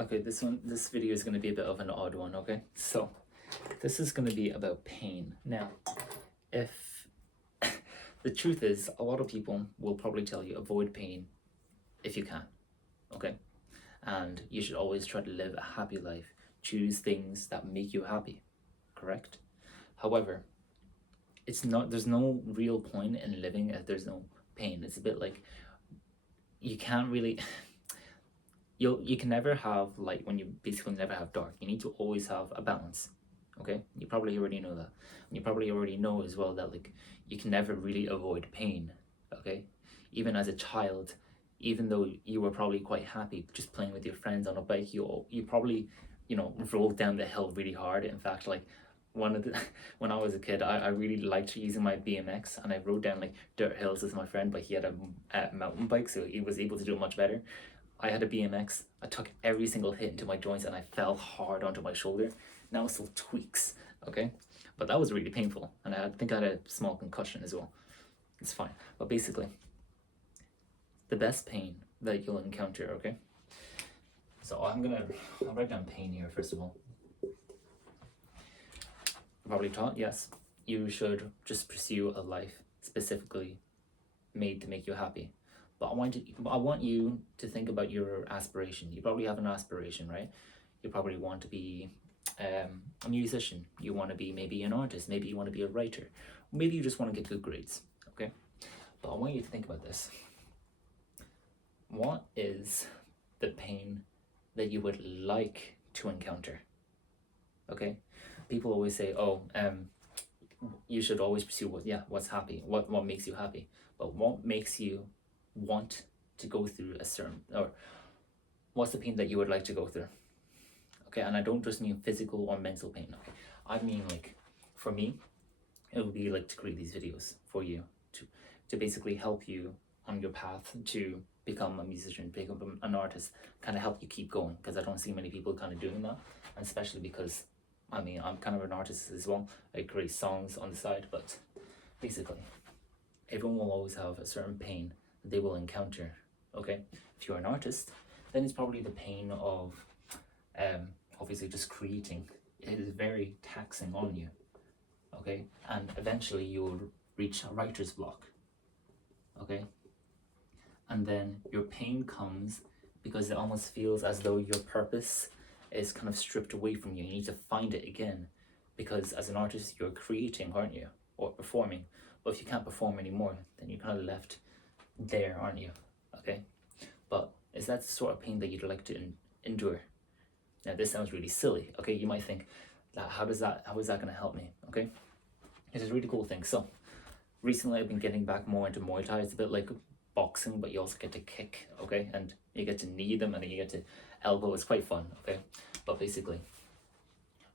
Okay, this video is going to be a bit of an odd one, okay? So, this is going to be about pain. Now, if the truth is, a lot of people will probably tell you avoid pain if you can, okay? And you should always try to live a happy life. Choose things that make you happy, correct? However, there's no real point in living if there's no pain. It's a bit like you can't really you can never have light when you basically never have dark. You need to always have a balance. Okay, you probably already know that, and you probably already know as well that like you can never really avoid pain. Okay, even as a child, even though you were probably quite happy just playing with your friends on a bike, you probably rolled down the hill really hard. In fact, like one of the when I was a kid, I really liked using my BMX, and I rode down like dirt hills with my friend, but he had a mountain bike, so he was able to do it much better. I had a BMX. I took every single hit into my joints and I fell hard onto my shoulder. Now it still tweaks, okay? But that was really painful, and I think I had a small concussion as well. It's fine. But basically, the best pain that you'll encounter, okay? So I'll write down pain here first of all. Probably taught, yes. You should just pursue a life specifically made to make you happy. But I want you to think about your aspiration. You probably have an aspiration, right? You probably want to be a musician. You want to be maybe an artist. Maybe you want to be a writer. Maybe you just want to get good grades, okay? But I want you to think about this. What is the pain that you would like to encounter? Okay? People always say, you should always pursue what's happy, what makes you happy. But what makes you want to go through a certain, or what's the pain that you would like to go through? Okay, and I don't just mean physical or mental pain. Okay, I mean like for me, it would be like to create these videos for you to basically help you on your path to become a musician, become an artist, kind of help you keep going, because I don't see many people kind of doing that, and especially because I mean I'm kind of an artist as well. I create songs on the side, but basically everyone will always have a certain pain that they will encounter. Okay, if you're an artist, then it's probably the pain of obviously just creating. It is very taxing on you. Okay, and eventually you'll reach a writer's block. Okay, and then your pain comes because it almost feels as though your purpose is kind of stripped away from you. You need to find it again, because as an artist you're creating, aren't you, or performing? But if you can't perform anymore, then you're kind of left there, aren't you? Okay, but is that the sort of pain that you'd like to endure? Now this sounds really silly. Okay, you might think that how is that going to help me? Okay, it's a really cool thing. So recently I've been getting back more into Muay Thai. It's a bit like boxing, but you also get to kick, okay, and you get to knee them, and then you get to elbow. It's quite fun, okay? But basically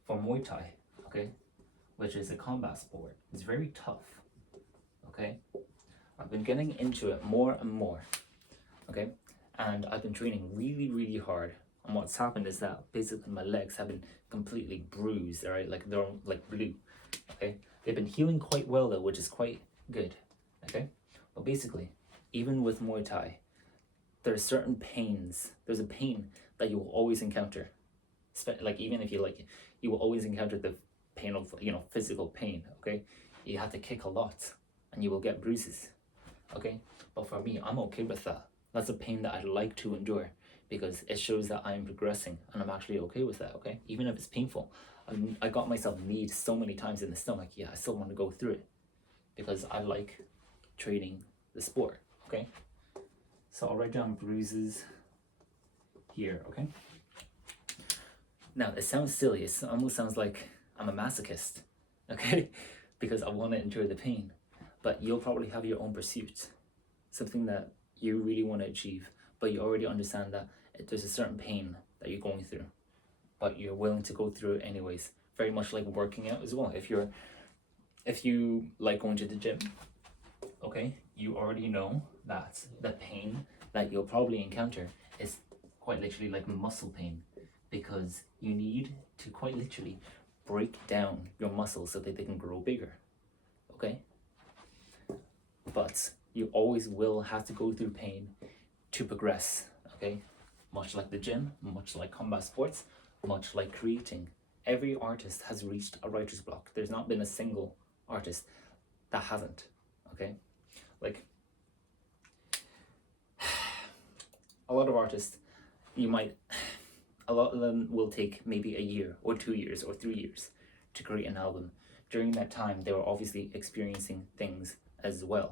for Muay Thai, okay, which is a combat sport, it's very tough. Okay, I've been getting into it more and more, okay, and I've been training really hard, and what's happened is that basically my legs have been completely bruised, all right, like they're like blue. Okay, they've been healing quite well though, which is quite good. Okay, but basically even with Muay Thai, there are certain pains. There's a pain that you will always encounter, like even if you will always encounter the pain of physical pain. Okay, you have to kick a lot and you will get bruises. Okay, but for me, I'm okay with that. That's a pain that I like to endure, because it shows that I'm progressing and I'm actually okay with that. Okay, even if it's painful. I got myself kneed so many times in the stomach. Yeah, I still want to go through it because I like training the sport. Okay, so I'll write down bruises here. Okay, now it sounds silly. It almost sounds like I'm a masochist. Okay, because I want to endure the pain. But you'll probably have your own pursuit, something that you really want to achieve, but you already understand that there's a certain pain that you're going through, but you're willing to go through it anyways. Very much like working out as well. If you like going to the gym, okay, you already know that the pain that you'll probably encounter is quite literally like muscle pain, because you need to quite literally break down your muscles so that they can grow bigger. Okay, but you always will have to go through pain to progress. Okay, much like the gym, much like combat sports, much like creating. Every artist has reached a writer's block. There's not been a single artist that hasn't, okay? Like, a lot of artists, a lot of them will take maybe a year or 2 years or 3 years to create an album. During that time, they were obviously experiencing things as well,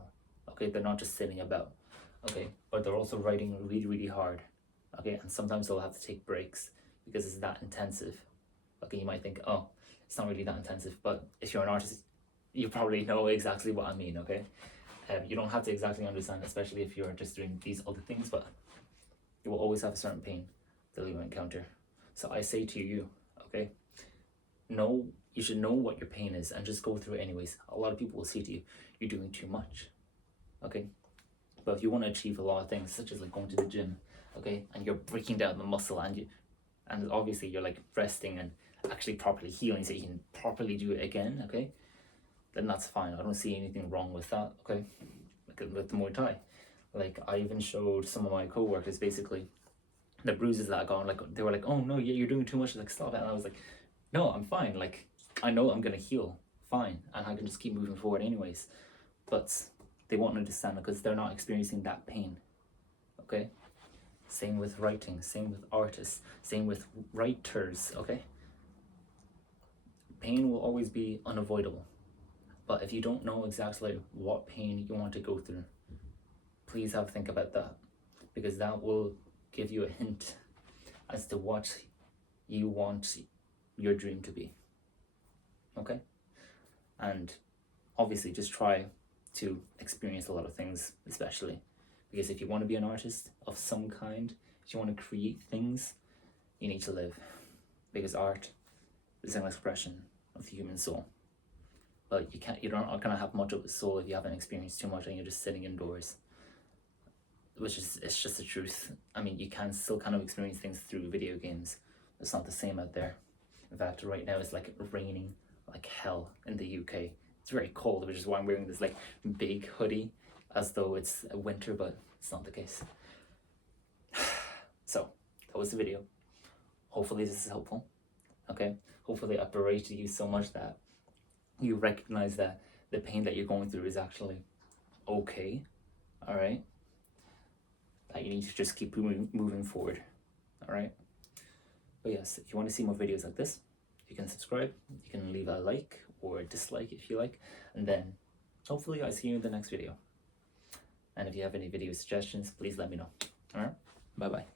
okay? They're not just sitting about, okay? But they're also writing really, really hard, okay? And sometimes they'll have to take breaks because it's that intensive. Okay, you might think, oh, it's not really that intensive, but if you're an artist, you probably know exactly what I mean, okay? You don't have to exactly understand, especially if you're just doing these other things, but you will always have a certain pain that you encounter. So I say to you, okay, you should know what your pain is and just go through it anyways. A lot of people will say to you, you're doing too much, okay? But if you want to achieve a lot of things, such as like going to the gym, okay, and you're breaking down the muscle and obviously you're like resting and actually properly healing so you can properly do it again, okay, then that's fine. I don't see anything wrong with that, okay? Like with the Muay Thai, like I even showed some of my co-workers basically the bruises that I got, like they were like, oh no, yeah, you're doing too much, like stop it. And I was like, no, I'm fine, like I know I'm gonna heal fine and I can just keep moving forward anyways. But they won't understand because they're not experiencing that pain, okay? Same with writing, same with artists, same with writers, okay? Pain will always be unavoidable. But if you don't know exactly what pain you want to go through, please have a think about that, because that will give you a hint as to what you want your dream to be, okay? And obviously just try to experience a lot of things, especially because if you want to be an artist of some kind, if you want to create things, you need to live, because art is an expression of the human soul. But you're not gonna have much of a soul if you haven't experienced too much and you're just sitting indoors, it's just the truth. I mean, you can still kind of experience things through video games. It's not the same out there. In fact, right now it's like raining like hell in the UK. It's very cold, which is why I'm wearing this like big hoodie as though it's winter, but it's not the case. So that was the video. Hopefully this is helpful, okay? Hopefully I berated you so much that you recognize that the pain that you're going through is actually okay, all right? That you need to just keep moving forward, all right? But yes, if you want to see more videos like this, you can subscribe, you can leave a like or a dislike if you like, and then hopefully I'll see you in the next video. And if you have any video suggestions, please let me know, all right? Bye-bye.